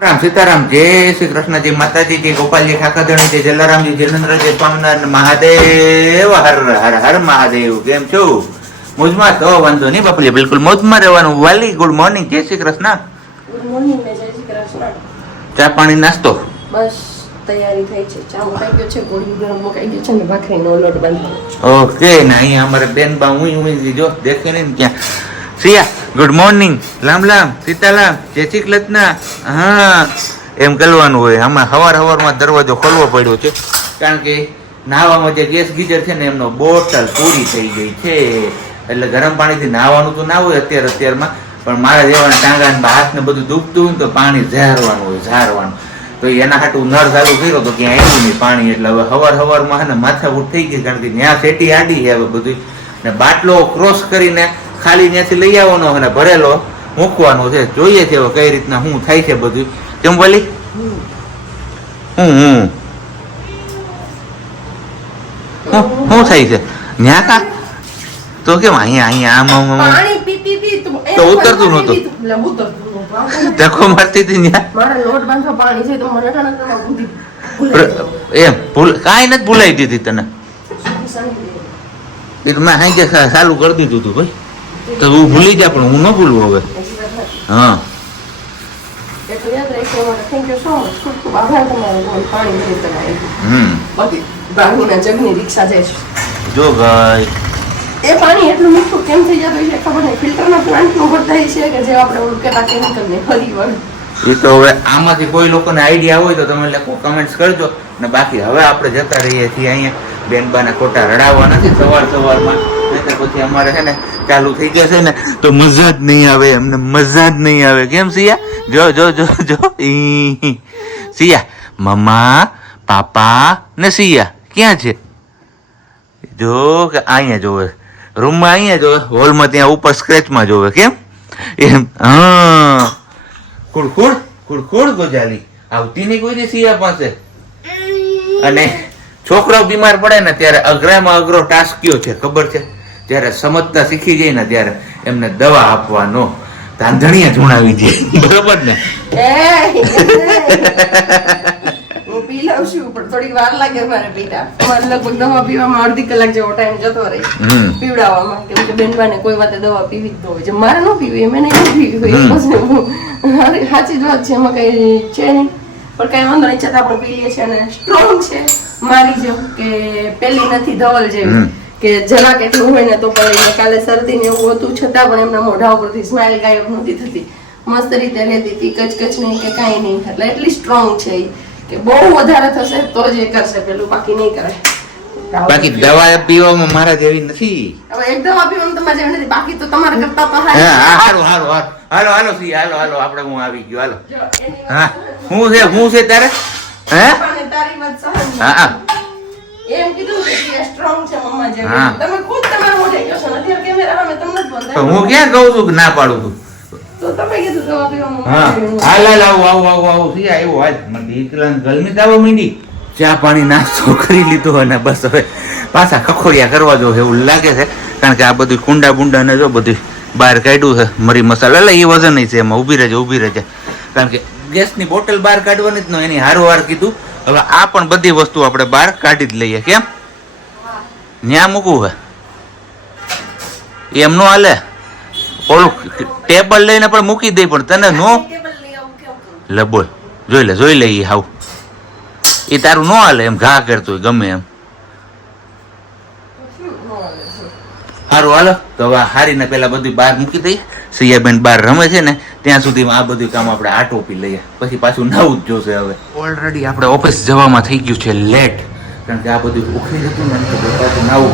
રામ સીતારામ, જય શ્રી કૃષ્ણ, જય માતાજી, જય ગોપાલજી, ઠાકરધણી, જય જલારામજી, જયનંદ્રજી, સ્વામિનારાયણ મહાદેવ, હર હર હર મહાદેવ. કેમ છો? મોજમાં? તો વાંધો નહીં બાપલી, બિલકુલ મોજમાં રહેવાનું. વાલી ગુડ મોર્નિંગ, જય શ્રી કૃષ્ણ. ગુડ મોર્નિંગ ને જય શ્રી કૃષ્ણ. ચા પાણી નાસ્તો બસ તૈયારી થઈ છે. ચા મુકાઈ ગયો છે, ગોળી ગરમ મુકાઈ ગયો છે ને ભાખરીનો લોટ બાંધવાનો. ઓકે ને અહીંયા અમારે બેન બા હું જો દેખે ને ક્યાં સિયા ગુડ મોર્નિંગ, લામ લામ, સીતારામ, જય શ્રી કૃષ્ણ. હા એમ કરવાનું હોય. આમાં હવારમાં દરવાજો ખોલવો પડ્યો છે કારણ કે નાવામાં જે ગેસ ગીઝર છે ને એમનો બોટલ પૂરી થઈ ગઈ છે, એટલે ગરમ પાણીથી નાહવાનું તો ના હોય અત્યારમાં, પણ મારા જેવાના ટાંગા ને હાથ ને બધું દુખતું હોય ને તો પાણી ઝારવાનું હોય, ઝારવાનું. તો એના હાટું નળ ચાલુ કર્યો તો ક્યાં આવ્યું નહીં પાણી, એટલે હવે હવારમાં ને માથાકૂટ થઈ ગઈ કારણ કે ત્યાં સેટી આડી છે હવે બધું, ને બાટલો ક્રોસ કરીને ખાલી ત્યાંથી લઈ આવવાનો અને ભરેલો મૂકવાનો છે. જોઈએ છે હવે કઈ રીતના શું થાય છે બધું. કેમ બોલી શું થાય છે ન્યા કા? તો કેમ અહીંયા આમાં પાણી પીતી હતી તો ઉતરતું નહોતું, ધક્કો મારતી હતી ન્યા. મારા લોટ બાંધવા પાણી છે તો મને ઠાણા બુદ્ધિ એમ કાંઈ નથી ભૂલાઈ દીધી તને? એટલે મેં હાઈ ચાલુ કરી દીધું તું ભાઈ, તો હું ભૂલી જા પણ હું ન ભૂલવું હવે. હા એટલે યાદ રાખજો. Thank you so much. ખૂબ ખૂબ આભાર તમારો. પાણી ભરી તમે બધી બાળુના જગની રિક્ષા જાય છે. જો ભાઈ એ પાણી એટલું મીઠું કેમ થઈ જતું છે ખબર નહીં. ફિલ્ટરના પ્લાન્ટનું ભરતા છે કે જે આપણે ઓલું કેતા કેમિકલ ને ફરી વળે. એ તો હવે આમાંથી કોઈ લોકોને આઈડિયા હોય તો તમે લોકો કમેન્ટ્સ કરજો. ને બાકી હવે આપણે જતા રહીએ છીએ અહીંયા. બેનબાના ખોટા રડાવવા નથી સવારમાં, નહીંતર પછી અમારે છે ને ચાલુ થઈ જશે ને તો મજા જ નહીં આવે, એમને મજા જ નહીં આવે. કેમ સિયા? જો જો જો જો સિયા, મમ્મા પાપા ને સિયા ક્યાં છે? જો કે અહીંયા જોવે, રૂમમાં અહીંયા જોવે, હોલમાં ત્યાં ઉપર સ્ક્રેચમાં જોવે. કેમ એમ? હા ખુડખુડ ગોજાલી આવતી નહીં કોઈ દી સિયા પાસે. અને છોકરાઓ બીમાર પડે ને ત્યારે અઘરામાં અઘરો ટાસ્ક કયો છે ખબર છે? જ્યારે સમજતા શીખી જાય ને ત્યારે એમને દવા આપવાનો, ધાંધણીયા જુણાવી દે. બરોબર ને? હું પી લઉં છું પણ થોડી વાર લાગે મારે પીતા. મારે લગભગ દવા પીવામાં અડધી કલાક જેવો ટાઈમ જતો રહે પીવડાવવામાં, કેમ કે બેનબાને કોઈ વાતે દવા પીવી જ ન હોય. જે મારે ન પીવી એમ એને ન પીવી હોય. સાચી જ વાત છે, એમાં કઈ છે નહીં. પણ કઈ વાંધો નહીં, છતાં આપણે પી લઈએ છીએ અને સ્ટ્રોંગ છે મારી જેવું કે પેલી નથી ધવલ જેવી કે જરાક એટલું હોય ને તો પણ કાલે શરદી ને એવું હતું છતાં પણ એમના મોઢા ઉપરથી સ્માઇલ ગાયબ નહોતી થતી, મસ્ત રીતે લેતી હતી, કચકચ નહીં કે કાંઈ નહીં. એટલે એટલી સ્ટ્રોંગ છે કે બહુ વધારે થશે તો જ એ કરશે, પેલું બાકી નહીં કરે. બાકી દવા પીવામાં મારા જેવી નથી. હવે એક દવા પીવામાં તમારે જેવી નથી, બાકી તો તમારે કરતા તો હાલો સી હાલો આપણે હું આવી ગયો. હાલો હા હું છે તારે હે તારી વાત સહન હા એમ કીધું કે સ્ટ્રોંગ છે મમ્મા જેવી. તમે ખુદ તમારા મોઢે કહો છો, અત્યારે કેમેરા સામે તમને જ બોલતા. હું ક્યાં કહું છું કે ના પાડું છું? તો તમે કીધું દવા પીવામાં હા હાલ આવું સી આવ્યો. હાલ મને દીકરાને ગલમી દાવા માંડી. ચા પાણી નાસ્તો કરી લીધો અને બસ હવે પાછા ખખોડિયા કરવા જો એવું લાગે છે, કારણ કે આ બધું કુંડા બુંડા ને જો બધું બહાર કાઢ્યું છે. મરી મસાલા એટલે એ વજન છે એમાં. ઊભી રહેજે કારણ કે ગેસની બોટલ બહાર કાઢવાની જ ન, એની હારોહાર કીધું હવે આ પણ બધી વસ્તુ આપણે બહાર કાઢી જ લઈએ. કેમ ન્યા મૂકવું હે એમ નો હાલે? ઓલું ટેબલ લઈને પણ મૂકી દે પણ તને નો લે બોલ જોઈ લે એ હાવ એ તારું ન હાલે એમ. ઘા કરતું હોય ગમે એમ. સારું હાલો તો હવે હારીને પેલા બધું બહાર મૂકી દઈએ. સૈયાબેન બહાર રમે છે ને ત્યાં સુધીમાં આ બધું કામ આપણે આટોપી લઈએ, પછી પાછું નવું જ જોશે. હવે ઓલરેડી આપણે ઓફિસ જવામાં થઈ ગયું છે લેટ, કારણ કે આ બધું ઉખડી જતું ને પાછું નવું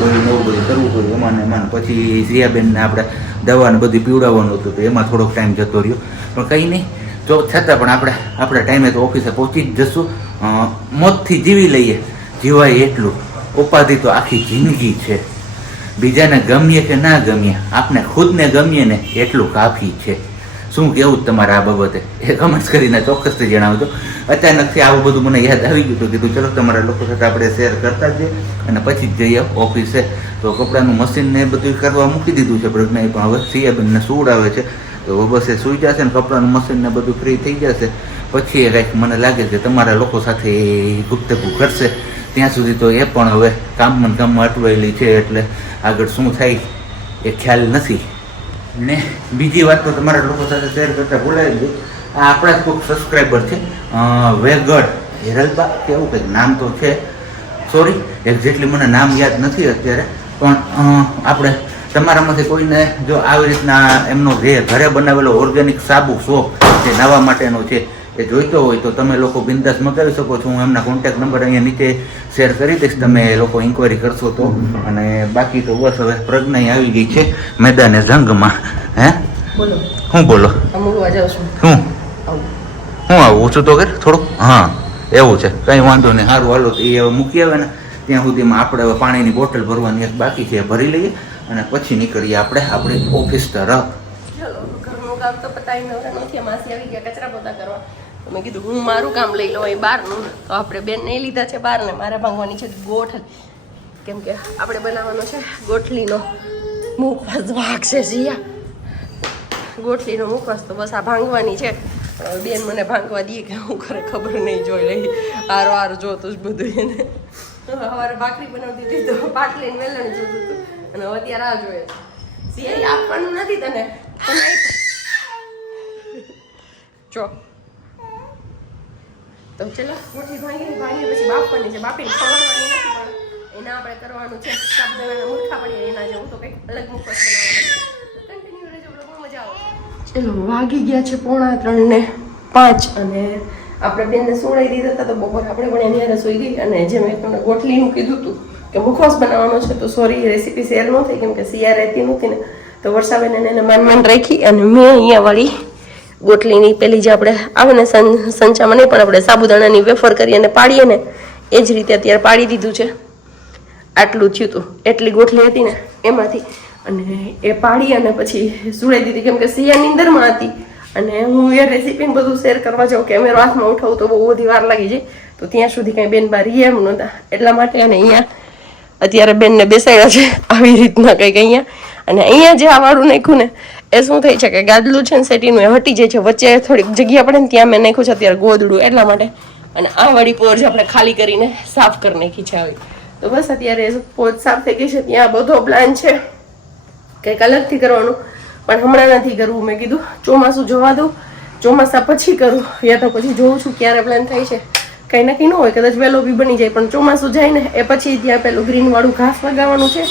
બધું કરવું પડ્યું એમાં. પછી સૈયાબેનને આપણે દવાને બધું પીવડાવવાનું હતું તો એમાં થોડોક ટાઈમ જતો રહ્યો, પણ કંઈ નહીં. જો છતાં પણ આપણે ટાઈમે તો ઓફિસે પહોંચી જ જશું. મોતથી જીવી લઈએ, જીવાય એટલું. ઉપાધિ તો આખી જિંદગી છે. બીજાને ગમીએ કે ના ગમીએ, આપણે ખુદને ગમીએ ને એટલું કાફી છે. શું કેવું તમારે આ બાબતે એ કમેન્ટ્સ કરીને ચોક્કસથી જણાવજો. અચાનકથી આવું બધું મને યાદ આવી ગયું તો કીધું ચલો તમારા લોકો સાથે આપણે શેર કરતા જઈએ અને પછી જ જઈએ ઓફિસે. તો કપડાનું મશીન ને બધું કરવા મૂકી દીધું છે પ્રજ્ઞાએ, પણ હવે સિયાબેનને સુવડાવે છે તો બસ એ સુઈ જશે ને કપડાનું મશીન ને બધું ફ્રી થઈ જશે પછી એ કંઈક મને લાગે છે તમારા લોકો સાથે ગુપ્તગુ કરશે. ત્યાં સુધી તો એ પણ હવે કામમાં અટવાયેલી છે, એટલે આગળ શું થાય એ ખ્યાલ નથી. ને બીજી વાત તો તમારા લોકો સાથે શેર કરતા ભૂલાઈ ગયું, આ આપણા જ કોઈક સબસ્ક્રાઈબર છે વેગડ હેરલબા કે એવું કંઈક નામ તો છે, સોરી એક્ઝેક્ટલી મને નામ યાદ નથી અત્યારે, પણ આપણે તમારામાંથી કોઈને જો આવી રીતના એમનો જે ઘરે બનાવેલો ઓર્ગેનિક સાબુ સોપ જે નાવા માટેનો છે એ જોઈતો હોય તો તમે લોકો બિંદાસ મગાવી શકો છો. હું એમના કોન્ટેક્ટ નંબર અહીંયા નીચે શેર કરી દઈશ, તમે લોકો ઇન્ક્વાયરી કરશો તો. અને બાકી તો બસ હવે પ્રજ્ઞા આવી ગઈ છે મેદાને જંગમાં. હે બોલો હું બોલો અમુક જાઉં છું હું આવું છું તો કે થોડુંક હા એવું છે, કંઈ વાંધો નહીં, સારું હાલો. તો એ હવે મૂકી આવે ને ત્યાં સુધીમાં આપણે હવે પાણીની બોટલ ભરવાની એક બાકી છે, ભરી લઈએ અને પછી નીકળીએ આપણે આપણી ઓફિસ તરફ. ચલો ઘરનું કામ તો પતાવી નવરા નથી, માસી આવી ગયા કચરા પોતા કરવા. તો મેં કીધું હું મારું કામ લઈ લઉં અહીં બહારનું. તો આપણે બેન નહીં લીધા છે બહાર, ને મારે ભાંગવાની છે ગોઠલ, કેમ કે આપણે બનાવવાનો છે ગોઠલીનો મુખવાસ. ભાગ છે જીયા ગોઠલીનો મુખવાસ, તો બસ આ ભાંગવાની છે. બેન મને ભાંગવા દઈએ કે હું કરે ખબર નહીં, જોઈ લઈ હારો જોતું જ બધું એને. સવારે ભાખરી બનાવતી હતી તો પાટલીને વેલણ જોતું હતું, અને હવે અત્યારે આ જોઈએ સિયાઈ આપવાનું નથી તને જો. તો ચલો ગોઠલી ભાંગી પછી બાફવાની છે, બાફીને ખવડાવવાની નથી, પણ એના આપણે કરવાનું છે સાબુદાણાના મૂર્ખા પડીએ એના જેવું. તો કંઈક અલગ મુખવાસ બનાવવાનો, કન્ટિન્યુ રહેજો, બહુ મજા આવે. ચલો વાગી ગયા છે 3:45 ને 5, અને આપણે બેનને સુવડાવી દીધા હતા. તો બપોરે આપણે પણ એની હારે સુઈ ગઈ. અને જે મેં તમને ગોઠલીનું કીધું હતું કે મુખવાસ બનાવવાનો છે, તો સોરી રેસીપી શેર ન થઈ, કેમ કે સિયા રહેતી નહોતી ને, તો વર્ષાબેન એને માન રાખી. અને મેં અહીંયા વાળી ગોઠલીની પેલી જે આપણે આવે ને સંચામાં નહીં, પણ આપણે સાબુદાણાની વેફર કરી અને પાડીએ ને એ જ રીતે અત્યારે પાડી દીધું છે. આટલું થયું હતું, એટલી ગોઠલી હતી ને એમાંથી, અને એ પાડી અને પછી સુડાઈ દીધી, કેમ કે સિયા નીંદરમાં હતી. અને હું એ રેસીપીને બધું શેર કરવા જાઉં, કેમેરો હાથમાં ઉઠાવું તો બહુ બધી વાર લાગી જાય, તો ત્યાં સુધી કંઈ બેન બાર એમ નહોતા, એટલા માટે. અને અહીંયા અત્યારે બેનને બેસાડ્યા છે આવી રીતના કંઈક અહીંયા. અને અહીંયા જે આ વાળું નાખ્યું ને એ શું થઈ છે કે ગાદલું છે ને સેટીનું એ હટી જાય છે, વચ્ચે થોડીક જગ્યા પડે ને ત્યાં મેં નાખ્યું છે અત્યારે ગોદડું, એટલા માટે. અને આ વાળી પોર આપણે ખાલી કરીને સાફ કરી નાખી છે આવી. તો બસ અત્યારે પોચ સાફ થઈ ગઈ છે. ત્યાં બધો પ્લાન છે કંઈક અલગથી કરવાનું, પણ હમણાં નથી કરવું. મેં કીધું ચોમાસું જવા દઉં, ચોમાસા પછી કરું, યા તો પછી જોઉં છું ક્યારે પ્લાન થાય છે. કંઈ નક્કી ન હોય, કદાચ વહેલો બી બની જાય, પણ ચોમાસું જાય ને એ પછી ત્યાં પેલું ગ્રીન વાળું ઘાસ લગાવવાનું છે.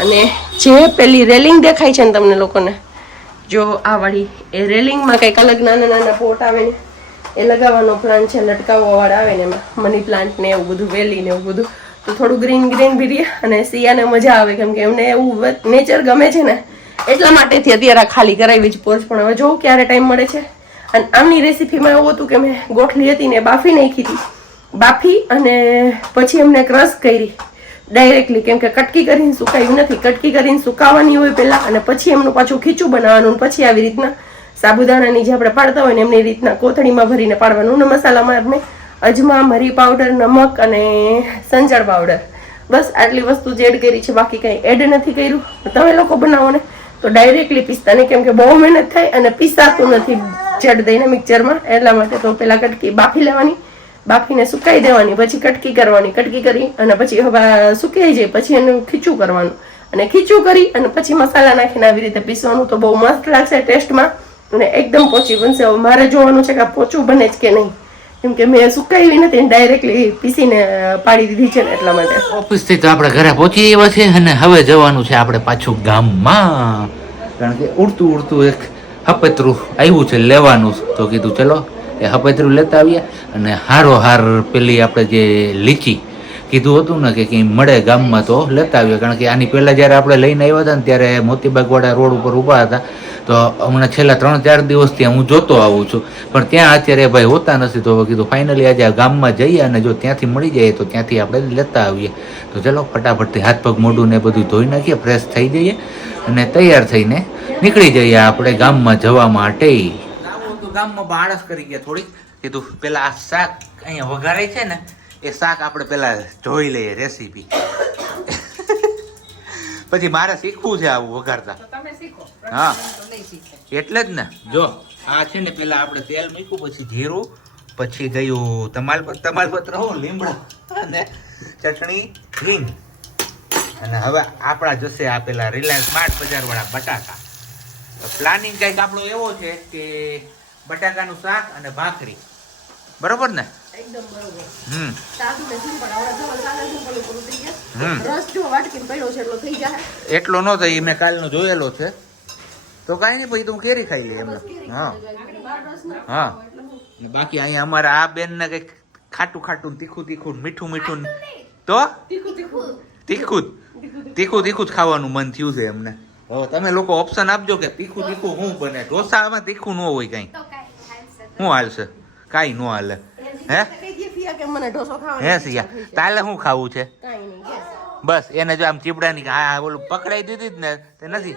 અને જે પેલી રેલિંગ દેખાય છે ને તમને લોકોને, જો આ વાળી એ રેલિંગમાં કંઈક અલગ નાના નાના પોટ આવે ને એ લગાવવાનો પ્લાન છે, લટકાવવા વાળા આવે ને એમાં મની પ્લાન્ટ ને એવું બધું, વેલી ને એવું બધું. તો થોડું ગ્રીન બી રહે અને સિયાને મજા આવે, કેમ કે એમને એવું નેચર ગમે છે ને, એટલા માટેથી અત્યારે ખાલી કરાવી જ પોર્ચ. પણ હવે જોઉં ક્યારે ટાઈમ મળે છે. અને આમની રેસીપીમાં એવું હતું કે મેં ગોઠલી હતી ને બાફી નાખી હતી, બાફી અને પછી એમને ક્રશ કરી ડાયરેક્ટલી, કેમ કે કટકી કરીને સુકાવી નથી. કટકી કરીને સુકાવવાની હોય પહેલાં, અને પછી એમનું પાછું ખીચું બનાવવાનું, પછી આવી રીતના સાબુદાણાની જે આપણે પાડતા હોય ને એમની રીતના કોથળીમાં ભરીને પાડવાનું. અને મસાલામાં મેં અજમા, મરી પાવડર, નમક અને સંચળ પાવડર, બસ આટલી વસ્તુ જ એડ કરી છે, બાકી કંઈ એડ નથી કર્યું. તમે લોકો બનાવો ને તો ડાયરેક્ટલી પીસતા નહીં, કેમ કે બહુ મહેનત થાય અને પીસાતું નથી જડ દઈને મિક્સરમાં, એટલા માટે. તો પેલા કટકી બાફી લેવાની, બાફીને સુકાઈ દેવાની, પછી કટકી કરવાની, કટકી કરી અને પછી હવે સુકાઈ જાય પછી એનું ખીચું કરવાનું, અને ખીચું કરી અને પછી મસાલા નાખીને આવી રીતે પીસવાનું. તો બહુ મસ્ત લાગશે ટેસ્ટમાં અને એકદમ પોચી બનશે. હવે મારે જોવાનું છે કે આ પોચું બને જ કે નહીં, કેમ કે મેં સુકાવી નથી, ડાયરેક્ટલી પીસીને પાડી દીધી છે ને, એટલા માટે. ઓફિસથી તો આપણે ઘરે પહોંચી આવ્યા છે અને હવે જવાનું છે આપણે પાછું ગામમાં, કારણ કે ઉડતું ઉડતું એક હપેતરું આવ્યું છે લેવાનું. તો કીધું ચલો એ હપેતરું લેતા આવ્યા. અને હારો હાર પેલી આપણે જે લીચી કીધું હતું ને કે કંઈ મળે ગામમાં તો લેતા આવ્યા, કારણ કે આની પહેલાં જ્યારે આપણે લઈને આવ્યા હતા ને ત્યારે મોતીબાગવાડા રોડ ઉપર ઊભા હતા. તો હમણાં છેલ્લા 3-4 દિવસથી હું જોતો આવું છું, પણ ત્યાં અત્યારે ભાઈ હોતા નથી. તો કીધું ફાઇનલી આજે ગામમાં જઈએ અને જો ત્યાંથી મળી જાય તો ત્યાંથી આપણે લેતા આવીએ. તો ચલો ફટાફટથી હાથ પગ મોઢું ને બધું ધોઈ નાખીએ, ફ્રેશ થઈ જઈએ અને તૈયાર થઈને નીકળી જઈએ આપણે ગામમાં જવા માટે. ગામમાં બાળસ કરી ગયા થોડીક, કીધું પેલા આ શાક અહીંયા વઘારાય છે ને એ શાક આપણે પેલા જોઈ લઈએ રેસીપી, પછી મારે શીખવું છે આવું વઘારતા. હા એટલે જ ને. જો આ છે ને પેલા આપણે તેલ મૂક્યું, પછી જીરું, પછી ગયું તમાલપત્ર હો લીમડો અને ચટણી હિંગ અને હવે આપણા જશે આ પેલા રિલાયન્સ સ્માર્ટ બજાર વાળા બટાકા. પ્લાનિંગ કઈક આપણો એવો છે કે બટાકાનું શાક અને ભાખરી, બરોબર ને? એકદમ બરોબર. સાદું ને સિમ્પલ. આવડે જો સાદા સિમ્પલ પૂરું થઈ ગયા. રસ જો વાટકીને પડ્યો છે એટલો થઈ જાય. એટલો ન થાય, મેં કાલનો જોયેલો છે. તો કાંઈ નહીં, પછી તું કેરી ખાઈ લે એમને. હા. બાકી અહીંયા અમારા આ બેન ને કઈક ખાટું ખાટું તીખું મીઠું તો તીખું જ ખાવાનું મન થયું છે એમને. હવે તમે લોકો ઓપ્શન આપજો કે તીખું શું બને. ઢોસામાં તીખું ન હોય કઈ, શું હાલશે? કાઈ ન હાલે. હે સિયા તાલે શું ખાવું છે? બસ એને જો આમ ચીપડાની હા ઓલું પકડાઈ દીધી જ ને તે નથી,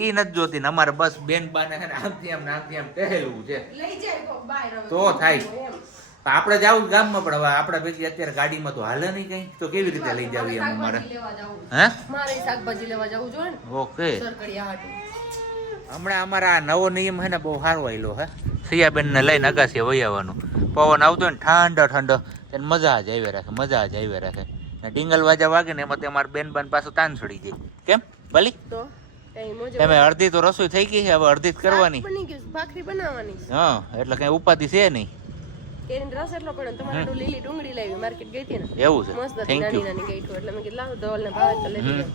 ઈ નથી જોતી ને. અમારે બસ બેન બાને આમથી આમ કહેલું છે તો થાય. આપણે જાવું ગામમાં, પણ હવે આપડા ભેગી અત્યારે ગાડીમાં તો હાલે નહીં કઈ, તો કેવી રીતે લઈ જાવી એમ અમારે? હે મારે શાકભાજી લેવા જવું જોઈએ ને. ઓકે. હમણાં અમારા નવો નિયમ હે ને બહુ સારો આવેલો હે. સિયાબેન ને લઈને અગાસીએ વહી આવવાનું. પવન આવતો ને ઠંડો તેને મજા જ આવી રાખે. ડીંગલ વાજા વાગે ને એમાં અમારે બેન પાછું તાન ચડી જાય. કેમ ભલી? એમે અડધી તો રસોઈ થઈ ગઈ છે, હવે અડધી જ કરવાની. ભાખરી બનાવવાની. હા, એટલે કઈ ઉપાધિ છે નહીં. કેરીનો રસ એટલો પડ્યો ને તમારે લીલી ડુંગળી લાવી માર્કેટ ગઈ હતી ને. એવું છે. મસ્ત હતી, નાની ગઈ એટલે મેં કીધું લાવ ધવલને ભાવે તો લઈ લીધી.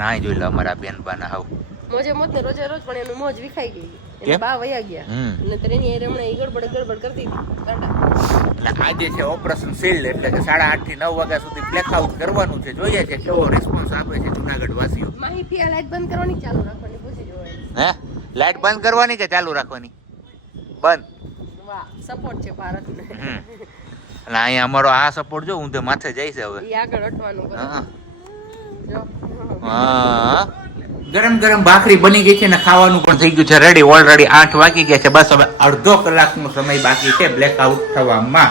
ના જોઈ લો અમારા બેન બાના હાવ મોજે મોજ ને રોજ પણ એનું મોજ વિખાઈ ગઈ. એટલે બા વયા ગયા અને તેની રમણે ગડબડ કરતી હતી. એટલે આજે છે ઓપરેશન શિલ્ડ, એટલે કે 8:30 થી 9 વાગ્યા સુધી બ્લેકઆઉટ કરવાનું છે. જોઈએ છે કેવો રિસ્પોન્સ આપે છે જુનાગઢ વાસીઓ. માહિતી લાઈટ બંધ કરવાની ચાલુ રાખવાની પૂછી જોવાય. હે લાઈટ બંધ કરવાની કે ચાલુ રાખવાની? બંધ. વાહ, સપોર્ટ છે ભારતને. અને અહીંયા અમારો આ સપોર્ટ જો ઊંધે માથે જાય છે હવે. ઈ આગળ હટવાનું કરે. જો હા, ગરમ ભાખરી બની ગઈ છે ને ખાવાનું પણ થઈ ગયું છે રેડી. ઓલરેડી 8 વાગી ગયા છે. બસ હવે અડધો કલાકનો સમય બાકી છે બ્લેકઆઉટ થવામાં.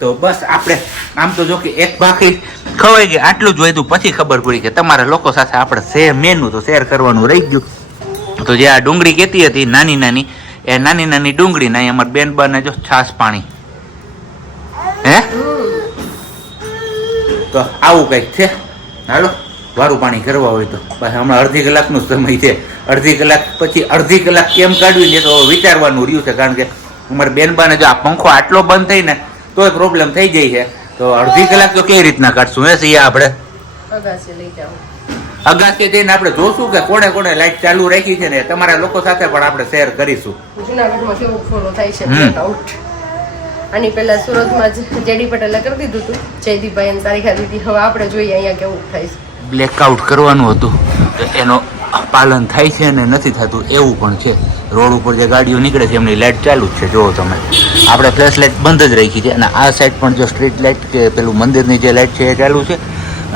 તો બસ આપણે આમ તો જો કે એક ભાખરી ખવાઈ ગઈ, આટલું જ વધ્યું. પછી ખબર પડી કે તમારા લોકો સાથે આપણે મેનુ તો શેર કરવાનું રહી ગયું. તો જે આ ડુંગળી કહેતી હતી નાની એ નાની ડુંગળી ના અમારા બેન બાને જો છાસ પાણી. હે તો આવું કઈક છે. હાલો વારું પાણી કરવા હોય તો બસ હમણાં અડધી કલાકનો સમય છે. અડધી કલાક પછી અડધી કલાક કેમ કાઢવી છે તો વિચારવાનું રહ્યું છે. કારણ કે અમારા બેનબાને જો આ પંખો આટલો બંધ થઈ ને તોય પ્રોબ્લેમ થઈ જાય છે. તો અડધી કલાક તો કઈ રીતના કાઢશું? હે સિયા આપણે અગાસી જઈને આપણે જોશું કે કોણે લાઈટ ચાલુ રાખી છે ને તમારા લોકો સાથે પણ આપણે શેર કરીશું. જુનાગઢમાં કેવું ફોલો થાય છે બ્લેકઆઉટ. આની પહેલા સુરતમાં જેડી પટેલે કરી દીધું હતું, જયદીપભાઈ અને તારીખા દીધી. હવે આપણે જોઈએ અહીંયા કેવું થાય છે. બ્લેકઆઉટ કરવાનું હતું તો એનો પાલન થાય છે ને નથી થતું એવું પણ છે. રોડ ઉપર જે ગાડીઓ નીકળે છે એમની લાઇટ ચાલુ જ છે. જુઓ તમે, આપણે ફ્લેશ લાઇટ બંધ જ રાખી છે અને આ સાઈડ પણ જો સ્ટ્રીટ લાઇટ કે પેલું મંદિરની જે લાઇટ છે એ ચાલુ છે.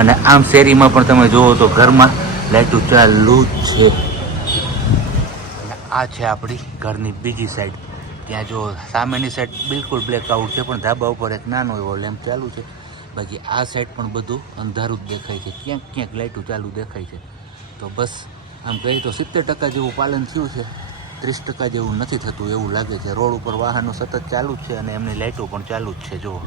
અને આમ શેરીમાં પણ તમે જુઓ તો ઘરમાં લાઇટો ચાલુ જ છે. અને આ છે આપણી ઘરની બીજી સાઈડ. ત્યાં જો સામેની સાઈડ બિલકુલ બ્લેકઆઉટ છે, પણ ધાબા ઉપર એક નાનો એવો લેમ્પ ચાલુ છે. બાકી આ સાઈડ પણ બધું અંધારું જ દેખાય છે, ક્યાંક લાઇટો ચાલુ દેખાય છે. તો બસ આમ કહી તો 70% જેવું પાલન થયું છે, 30% જેવું નથી થતું એવું લાગે છે. રોડ ઉપર વાહનો સતત ચાલુ જ છે અને એમની લાઇટો પણ ચાલુ જ છે. જુઓ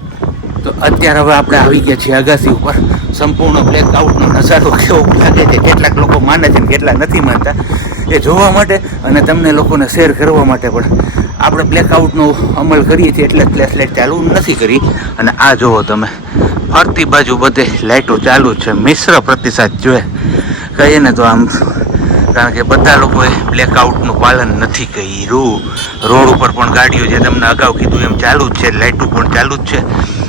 તો અત્યારે હવે આપણે આવી ગયા છીએ અગાસી ઉપર. સંપૂર્ણ બ્લેકઆઉટનો નજારો કેવો લાગે છે, કેટલાક લોકો માને છે ને કેટલા નથી માનતા, એ જોવા માટે અને તમને લોકોને શેર કરવા માટે પણ આપણે બ્લેકઆઉટનો અમલ કરીએ છીએ. એટલે ફ્લેશ લાઇટ ચાલુ નથી કરી. અને આ જુઓ તમે, ફરતી બાજુ બધે લાઇટો ચાલુ છે. મિશ્ર પ્રતિસાદ જોઈએ કહીએ ને તો આમ, કારણ કે બધા લોકોએ બ્લેકઆઉટનું પાલન નથી કર્યું. રોડ ઉપર પણ ગાડીઓ જે તમને અગાઉ કીધું એમ ચાલુ જ છે, લાઇટો પણ ચાલુ જ છે.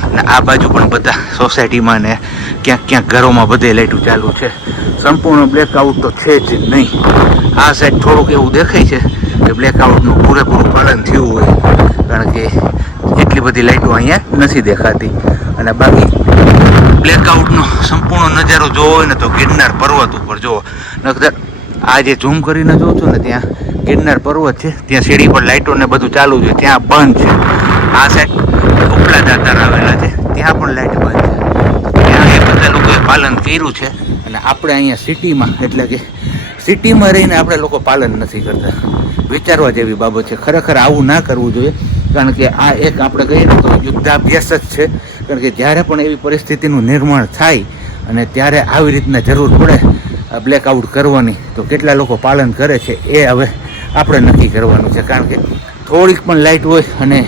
અને આ બાજુ પણ બધા સોસાયટીમાં ને ક્યાંક ઘરોમાં બધે લાઇટો ચાલુ છે. સંપૂર્ણ બ્લેકઆઉટ તો છે જ નહીં. આ સાઈડ થોડુંક એવું દેખાય છે કે બ્લેકઆઉટનું પૂરેપૂરું પાલન થયું હોય, કારણ કે એટલી બધી લાઇટો અહીંયા નથી દેખાતી. અને બાકી બ્લેકઆઉટનો સંપૂર્ણ નજારો જોવો હોય ને તો ગિરનાર પર્વત ઉપર જુઓ. નકર આ જે ઝૂમ કરીને જોઉં છું ને ત્યાં ગિરનાર પર્વત છે, ત્યાં સીડી પર લાઇટો ને બધું ચાલુ છે, ત્યાં બંધ છે. આ સાઈડ ઉપલા દાતાર આવેલા છે, ત્યાં પણ લાઇટ બંધ છે. ત્યાં એ બધા લોકોએ પાલન કર્યું છે. અને આપણે અહીંયા સિટીમાં, એટલે કે સિટીમાં રહીને આપણે લોકો પાલન નથી કરતા. વિચારવા જેવી બાબત છે. ખરેખર આવું ના કરવું જોઈએ. કારણ કે આ એક આપણે કહીએ ને તો યુદ્ધાભ્યાસ જ છે. કારણ કે જ્યારે પણ એવી પરિસ્થિતિનું નિર્માણ થાય અને ત્યારે આવી રીતના જરૂર પડે બ્લેકઆઉટ કરવાની, તો કેટલા લોકો પાલન કરે છે એ હવે આપણે નક્કી કરવાનું છે. કારણ કે થોડીક પણ લાઇટ હોય અને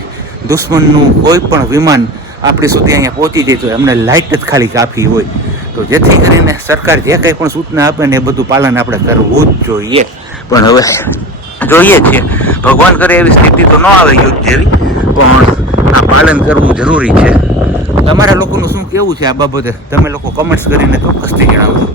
દુશ્મનનું કોઈ પણ વિમાન આપણી સુધી અહીંયા પહોંચી જાય તો એમને લાઇટ જ ખાલી કાફી હોય. તો જેથી કરીને સરકાર જે કંઈ પણ સૂચના આપે ને એ બધું પાલન આપણે કરવું જ જોઈએ. પણ હવે જોઈએ છીએ, ભગવાન કરે એવી સ્થિતિ તો ન આવે યુદ્ધ જેવી, પણ આ પાલન કરવું જરૂરી છે. તમારા લોકોનું શું કહેવું છે આ બાબતે? તમે લોકો કમેન્ટ્સ કરીને ચોક્કસથી જણાવજો.